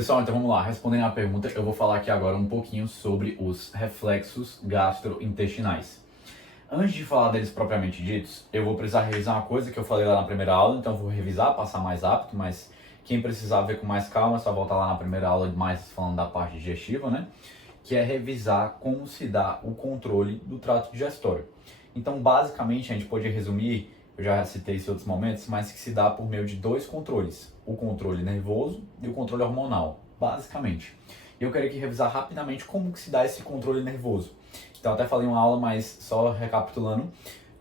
Pessoal, então vamos lá. Respondendo a pergunta, eu vou falar aqui agora um pouquinho sobre os reflexos gastrointestinais. Antes de falar deles propriamente ditos, eu vou precisar revisar uma coisa que eu falei lá na primeira aula, então eu vou revisar, passar mais rápido, mas quem precisar ver com mais calma, é só voltar lá na primeira aula, mais falando da parte digestiva, né? Que é revisar como se dá o controle do trato digestório. Então, basicamente, a gente pode resumir, eu já citei isso em outros momentos, mas que se dá por meio de dois controles, o controle nervoso e o controle hormonal, basicamente. E eu queria aqui revisar rapidamente como que se dá esse controle nervoso. Então, até falei uma aula, mas só recapitulando,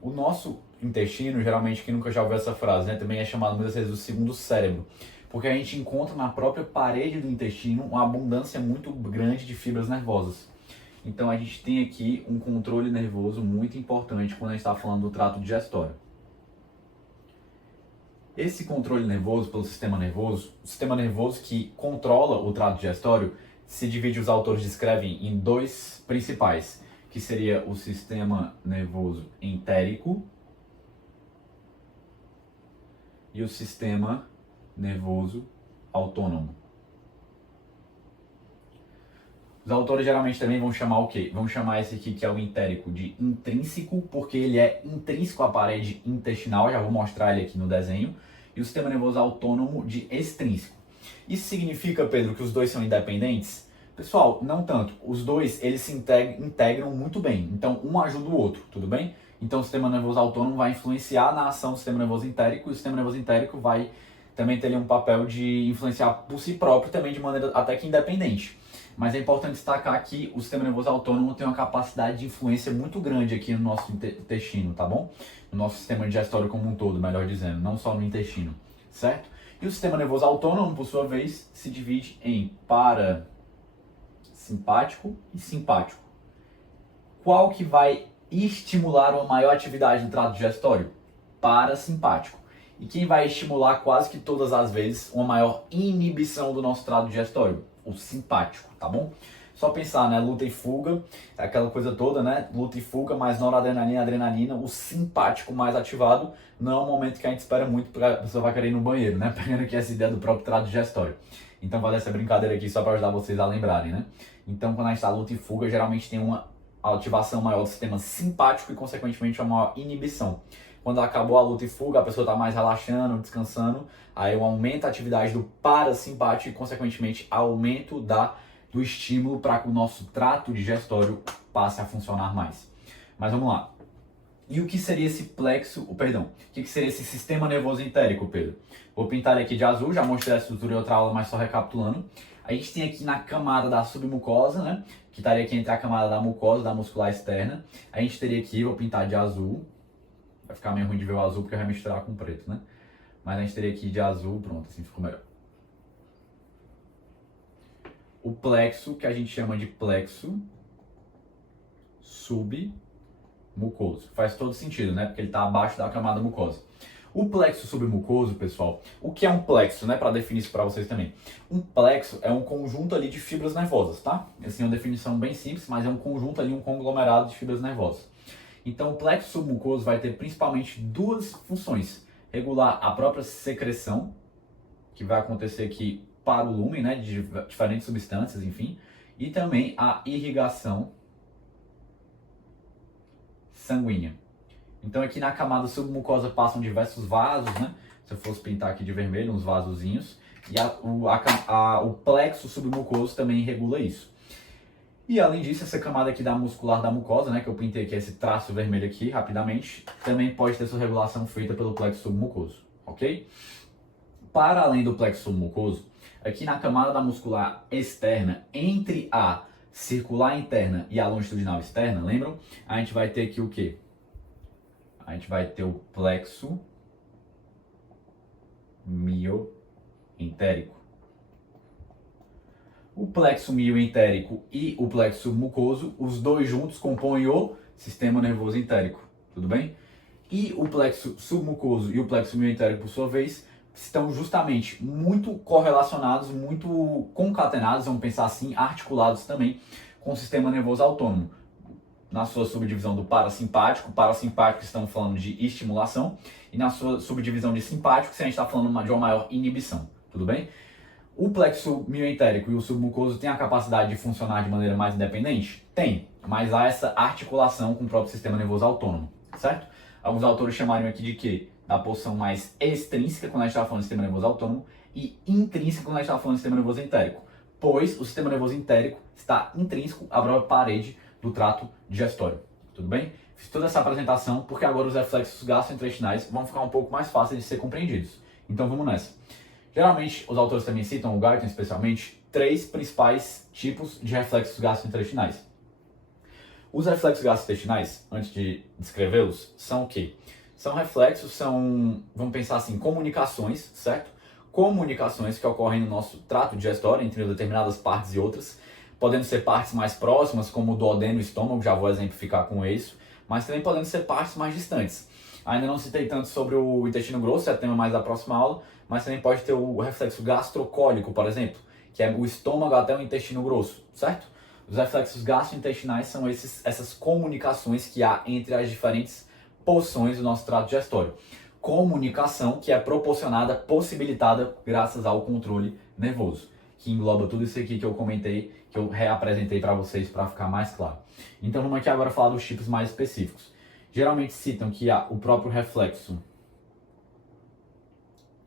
o nosso intestino, geralmente, quem nunca já ouviu essa frase, né, também é chamado muitas vezes do segundo cérebro, porque a gente encontra na própria parede do intestino uma abundância muito grande de fibras nervosas. Então a gente tem aqui um controle nervoso muito importante quando a gente está falando do trato digestório. Esse controle nervoso pelo sistema nervoso, o sistema nervoso que controla o trato digestório, se divide, os autores descrevem em dois principais, que seria o sistema nervoso entérico e o sistema nervoso autônomo. Os autores geralmente também vão chamar o quê? Vão chamar esse aqui, que é o entérico, de intrínseco, porque ele é intrínseco à parede intestinal, já vou mostrar ele aqui no desenho, e o sistema nervoso autônomo de extrínseco. Isso significa, Pedro, que os dois são independentes? Pessoal, não tanto. Os dois, eles se integram muito bem, então um ajuda o outro, tudo bem? Então o sistema nervoso autônomo vai influenciar na ação do sistema nervoso entérico, e o sistema nervoso entérico vai também ter ali um papel de influenciar por si próprio, também de maneira até que independente. Mas é importante destacar que o sistema nervoso autônomo tem uma capacidade de influência muito grande aqui no nosso intestino, tá bom? No nosso sistema digestório como um todo, melhor dizendo, não só no intestino, certo? E o sistema nervoso autônomo, por sua vez, se divide em parasimpático e simpático. Qual que vai estimular uma maior atividade no trato digestório? Parasimpático. E quem vai estimular quase que todas as vezes uma maior inibição do nosso trato digestório? O simpático, tá bom? Só pensar, né? Luta e fuga, aquela coisa toda, né? Luta e fuga, mais noradrenalina, adrenalina, o simpático mais ativado não é um momento que a gente espera muito porque a pessoa vai querer ir no banheiro, né? Pegando aqui essa ideia do próprio trato digestório. Então vale essa brincadeira aqui só para ajudar vocês a lembrarem, né? Então quando a gente está luta e fuga, geralmente tem uma ativação maior do sistema simpático e consequentemente uma maior inibição. Quando acabou a luta e fuga, a pessoa está mais relaxando, descansando, aí eu aumento a atividade do parasimpático e, consequentemente, aumento do estímulo para que o nosso trato digestório passe a funcionar mais. Mas vamos lá. E o que seria esse o que seria esse sistema nervoso entérico, Pedro? Vou pintar ele aqui de azul, já mostrei a estrutura em outra aula, mas só recapitulando. A gente tem aqui na camada da submucosa, né? Que estaria aqui entre a camada da mucosa, da muscular externa. A gente teria aqui, vou pintar de azul. Vai ficar meio ruim de ver o azul porque vai misturar com o preto, né? Mas a gente teria aqui de azul, pronto, assim ficou melhor. O plexo, que a gente chama de plexo submucoso. Faz todo sentido, né? Porque ele está abaixo da camada mucosa. O plexo submucoso, pessoal, o que é um plexo, né? Para definir isso para vocês também. Um plexo é um conjunto ali de fibras nervosas, tá? Assim, é uma definição bem simples, mas é um conjunto ali, um conglomerado de fibras nervosas. Então, o plexo submucoso vai ter principalmente duas funções. Regular a própria secreção, que vai acontecer aqui para o lúmen, né, de diferentes substâncias, enfim. E também a irrigação sanguínea. Então, aqui na camada submucosa passam diversos vasos, né? Se eu fosse pintar aqui de vermelho, uns vasozinhos. E o plexo submucoso também regula isso. E além disso, essa camada aqui da muscular da mucosa, né, que eu pintei aqui esse traço vermelho aqui rapidamente, também pode ter sua regulação feita pelo plexo submucoso, ok? Para além do plexo submucoso, aqui na camada da muscular externa, entre a circular interna e a longitudinal externa, lembram? A gente vai ter aqui o quê? A gente vai ter o plexo mioentérico. O plexo mioentérico e o plexo submucoso, os dois juntos compõem o sistema nervoso entérico, tudo bem? E o plexo submucoso e o plexo mioentérico, por sua vez, estão justamente muito correlacionados, muito concatenados, vamos pensar assim, articulados também com o sistema nervoso autônomo. Na sua subdivisão do parasimpático estamos falando de estimulação, e na sua subdivisão de simpático, se a gente está falando de uma maior inibição, tudo bem? O plexo mioentérico e o submucoso têm a capacidade de funcionar de maneira mais independente? Tem, mas há essa articulação com o próprio sistema nervoso autônomo, certo? Alguns autores chamariam aqui de quê? Da porção mais extrínseca, quando a gente está falando de sistema nervoso autônomo, e intrínseca, quando a gente está falando de sistema nervoso entérico, pois o sistema nervoso entérico está intrínseco à própria parede do trato digestório. Tudo bem? Fiz toda essa apresentação porque agora os reflexos gastrointestinais vão ficar um pouco mais fáceis de ser compreendidos. Então vamos nessa. Geralmente, os autores também citam, o Guyton especialmente, 3 principais tipos de reflexos gastrointestinais. Os reflexos gastrointestinais, antes de descrevê-los, são o quê? São reflexos, vamos pensar assim, comunicações, certo? Comunicações que ocorrem no nosso trato digestório, entre determinadas partes e outras, podendo ser partes mais próximas, como o duodeno e o estômago, já vou exemplificar com isso, mas também podendo ser partes mais distantes. Ainda não citei tanto sobre o intestino grosso, é tema mais da próxima aula, mas também pode ter o reflexo gastrocólico, por exemplo, que é o estômago até o intestino grosso, certo? Os reflexos gastrointestinais são essas comunicações que há entre as diferentes porções do nosso trato digestório. Comunicação que é proporcionada, possibilitada graças ao controle nervoso, que engloba tudo isso aqui que eu comentei, que eu reapresentei para vocês para ficar mais claro. Então vamos aqui agora falar dos tipos mais específicos. Geralmente citam que há o próprio reflexo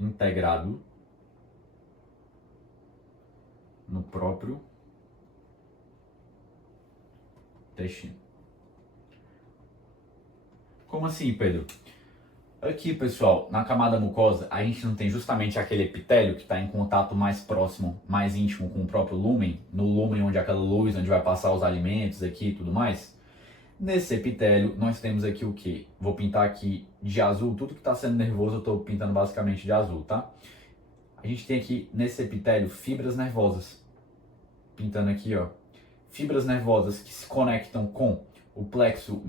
integrado no próprio intestino. Como assim, Pedro? Aqui, pessoal, na camada mucosa, a gente não tem justamente aquele epitélio que está em contato mais próximo, mais íntimo com o próprio lúmen, no lúmen onde aquela luz, onde vai passar os alimentos aqui e tudo mais. Nesse epitélio, nós temos aqui o que? Vou pintar aqui de azul, tudo que está sendo nervoso eu estou pintando basicamente de azul, tá? A gente tem aqui nesse epitélio fibras nervosas, pintando aqui, ó, fibras nervosas que se conectam com o complexo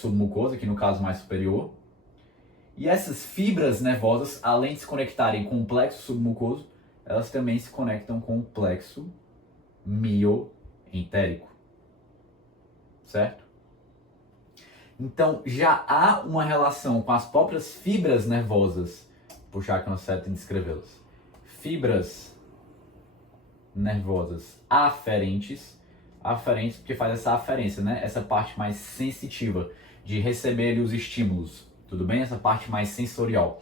submucoso, aqui no caso mais superior. E essas fibras nervosas, além de se conectarem com o plexo submucoso, elas também se conectam com o plexo mioentérico. Certo? Então, já há uma relação com as próprias fibras nervosas. Vou puxar aqui uma seta e descrevê-las. Fibras nervosas aferentes porque faz essa aferência, né? Essa parte mais sensitiva de receber os estímulos, tudo bem? Essa parte mais sensorial.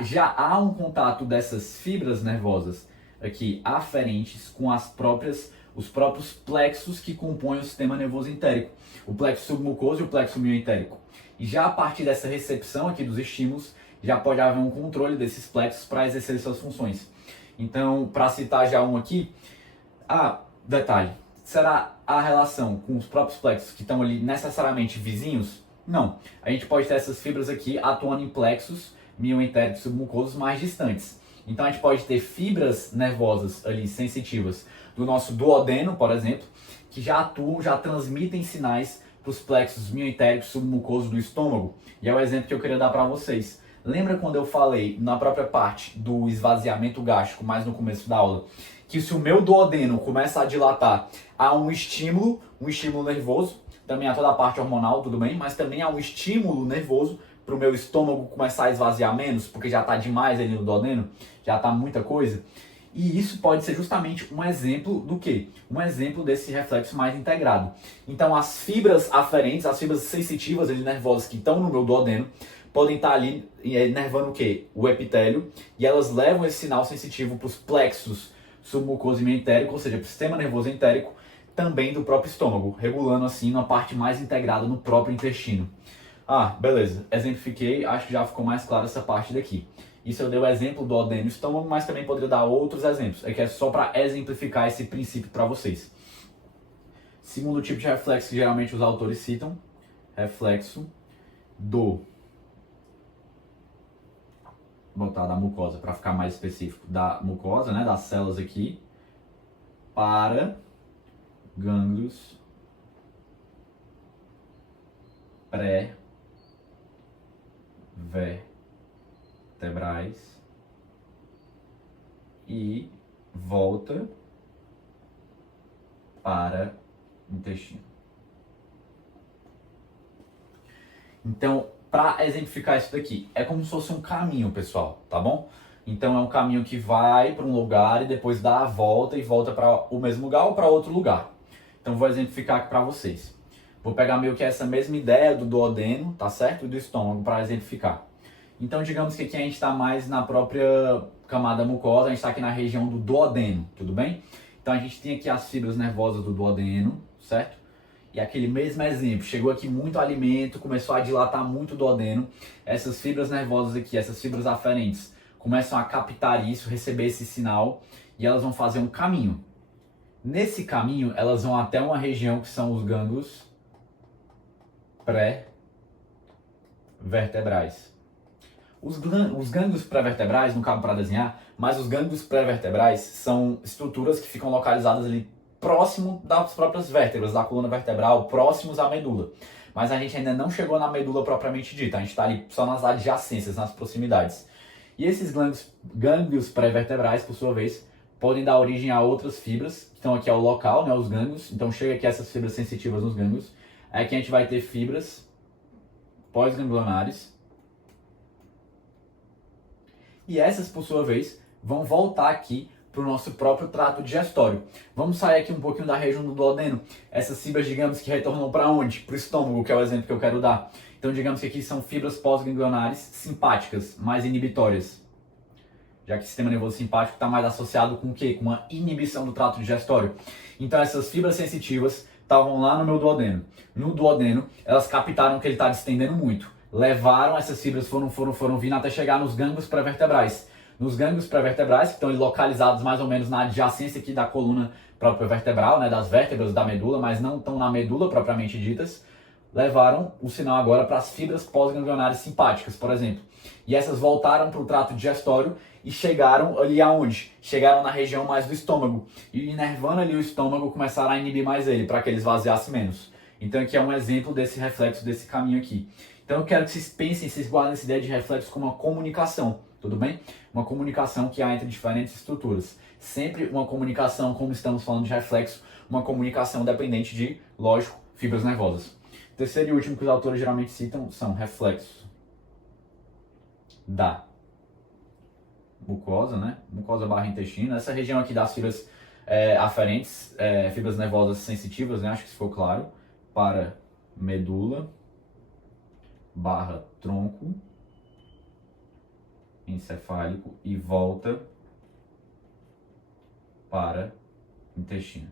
Já há um contato dessas fibras nervosas aqui aferentes com os próprios plexos que compõem o sistema nervoso entérico, o plexo submucoso e o plexo mioentérico. E já a partir dessa recepção aqui dos estímulos, já pode haver um controle desses plexos para exercer suas funções. Então, para citar já um aqui, detalhe, será a relação com os próprios plexos que estão ali necessariamente vizinhos? Não. A gente pode ter essas fibras aqui atuando em plexos mioentéricos e submucosos mais distantes. Então a gente pode ter fibras nervosas ali sensitivas do nosso duodeno, por exemplo, que já atuam, já transmitem sinais para os plexos mioentéricos submucosos do estômago. E é o exemplo que eu queria dar para vocês. Lembra quando eu falei na própria parte do esvaziamento gástrico, mais no começo da aula, que se o meu duodeno começa a dilatar, há um estímulo nervoso, também há toda a parte hormonal, tudo bem, mas também há um estímulo nervoso para o meu estômago começar a esvaziar menos, porque já está demais ali no duodeno, já está muita coisa. E isso pode ser justamente um exemplo do quê? Um exemplo desse reflexo mais integrado. Então as fibras aferentes, as fibras sensitivas ali, nervosas que estão no meu duodeno, podem estar ali nervando o quê? O epitélio, e elas levam esse sinal sensitivo para os plexos submucoso e mioentérico, ou seja, para o sistema nervoso entérico, também do próprio estômago, regulando assim uma parte mais integrada no próprio intestino. Beleza, exemplifiquei, acho que já ficou mais claro essa parte daqui. Isso eu dei o exemplo do duodeno e estômago, mas também poderia dar outros exemplos. É que é só para exemplificar esse princípio para vocês. Segundo tipo de reflexo que geralmente os autores citam, reflexo vou botar da mucosa para ficar mais específico, da mucosa, né, das células aqui, para gânglios pré-vertebrais e volta para o intestino. Então, para exemplificar isso daqui, é como se fosse um caminho, pessoal, tá bom? Então é um caminho que vai para um lugar e depois dá a volta e volta para o mesmo lugar ou para outro lugar. Então vou exemplificar aqui para vocês. Vou pegar meio que essa mesma ideia do duodeno, tá certo? E do estômago para exemplificar. Então digamos que aqui a gente está mais na própria camada mucosa, a gente está aqui na região do duodeno, tudo bem? Então a gente tem aqui as fibras nervosas do duodeno, certo? E aquele mesmo exemplo, chegou aqui muito alimento, começou a dilatar muito o duodeno, essas fibras nervosas aqui, essas fibras aferentes, começam a captar isso, receber esse sinal, e elas vão fazer um caminho. Nesse caminho, elas vão até uma região que são os gânglios pré-vertebrais. Os gânglios pré-vertebrais, não cabe para desenhar, mas os gânglios pré-vertebrais são estruturas que ficam localizadas ali próximo das próprias vértebras, da coluna vertebral, próximos à medula. Mas a gente ainda não chegou na medula propriamente dita, a gente está ali só nas adjacências, nas proximidades. E esses gânglios pré-vertebrais, por sua vez, podem dar origem a outras fibras, que estão aqui ao local, né, os gânglios. Então chega aqui essas fibras sensitivas nos gânglios. Aqui a gente vai ter fibras pós-ganglionares. E essas, por sua vez, vão voltar aqui para o nosso próprio trato digestório. Vamos sair aqui um pouquinho da região do duodeno. Essas fibras, digamos que retornam para onde? Para o estômago, que é o exemplo que eu quero dar. Então, digamos que aqui são fibras pós-ganglionares simpáticas, mais inibitórias. Já que o sistema nervoso simpático está mais associado com o quê? Com uma inibição do trato digestório. Então, essas fibras sensitivas estavam lá no meu duodeno. No duodeno, elas captaram que ele está distendendo muito. Levaram essas fibras, foram vindo até chegar nos gânglios pré-vertebrais. Nos gânglios pré-vertebrais, que estão localizados mais ou menos na adjacência aqui da coluna própria vertebral, né, das vértebras da medula, mas não estão na medula propriamente ditas, levaram o sinal agora para as fibras pós-ganglionares simpáticas, por exemplo. E essas voltaram para o trato digestório e chegaram ali aonde? Chegaram na região mais do estômago. E inervando ali o estômago, começaram a inibir mais ele, para que ele esvaziasse menos. Então aqui é um exemplo desse reflexo, desse caminho aqui. Então eu quero que vocês pensem, vocês guardem essa ideia de reflexo como uma comunicação, tudo bem? Uma comunicação que há entre diferentes estruturas. Sempre uma comunicação, como estamos falando de reflexo, uma comunicação dependente de, lógico, fibras nervosas. O terceiro e último que os autores geralmente citam são reflexos da mucosa, né? Mucosa barra intestino. Essa região aqui das fibras aferentes, fibras nervosas sensitivas, né? Acho que isso ficou claro. Para medula barra tronco encefálico e volta para intestino.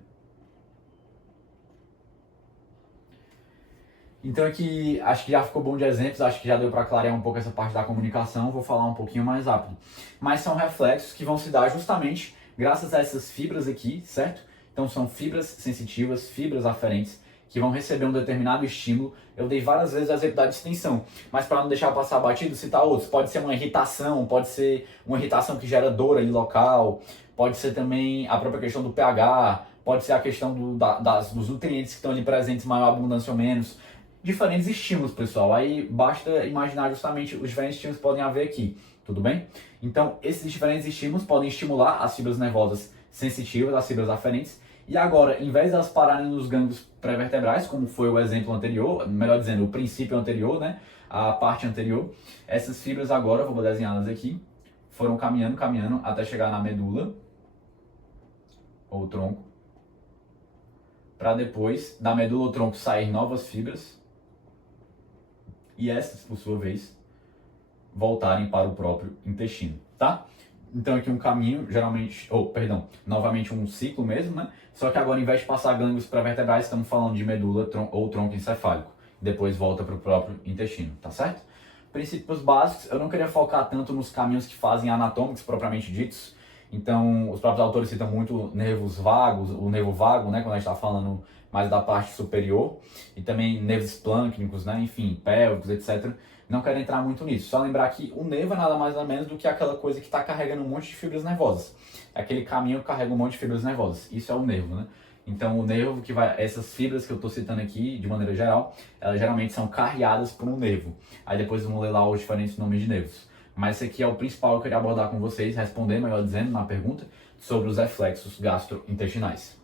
Então aqui acho que já ficou bom de exemplos, acho que já deu para clarear um pouco essa parte da comunicação, vou falar um pouquinho mais rápido. Mas são reflexos que vão se dar justamente graças a essas fibras aqui, certo? Então são fibras sensitivas, fibras aferentes, que vão receber um determinado estímulo. Eu dei várias vezes o exemplo da distensão, mas para não deixar passar batido, citar outros. Pode ser uma irritação, pode ser uma irritação que gera dor ali local, pode ser também a própria questão do pH, pode ser a questão dos nutrientes que estão ali presentes, maior abundância ou menos. Diferentes estímulos, pessoal. Aí basta imaginar justamente os diferentes estímulos que podem haver aqui, tudo bem? Então, esses diferentes estímulos podem estimular as fibras nervosas sensitivas, as fibras aferentes. E agora, em vez de elas pararem nos gânglios pré-vertebrais, como foi o exemplo anterior, melhor dizendo, o princípio anterior, né? A parte anterior, essas fibras agora, vou desenhá-las aqui, foram caminhando até chegar na medula, ou tronco, para depois, da medula ou tronco, sair novas fibras, e essas, por sua vez, voltarem para o próprio intestino, tá? Então aqui um caminho, geralmente, novamente um ciclo mesmo, né? Só que agora, ao invés de passar gânglios pré-vertebrais, estamos falando de medula ou tronco encefálico. Depois volta para o próprio intestino, tá certo? Princípios básicos, eu não queria focar tanto nos caminhos que fazem anatômicos propriamente ditos. Então, os próprios autores citam muito nervos vagos, o nervo vago, né? Quando a gente está falando mais da parte superior. E também nervos esplâncnicos, né? Enfim, pélvicos, etc. Não quero entrar muito nisso. Só lembrar que o nervo é nada mais nada menos do que aquela coisa que está carregando um monte de fibras nervosas. Aquele caminho que carrega um monte de fibras nervosas. Isso é o nervo, né? Então o nervo que vai... Essas fibras que eu estou citando aqui, de maneira geral, elas geralmente são carreadas por um nervo. Aí depois vamos ler lá os diferentes nomes de nervos. Mas esse aqui é o principal que eu queria abordar com vocês, responder, melhor dizendo, na pergunta, sobre os reflexos gastrointestinais.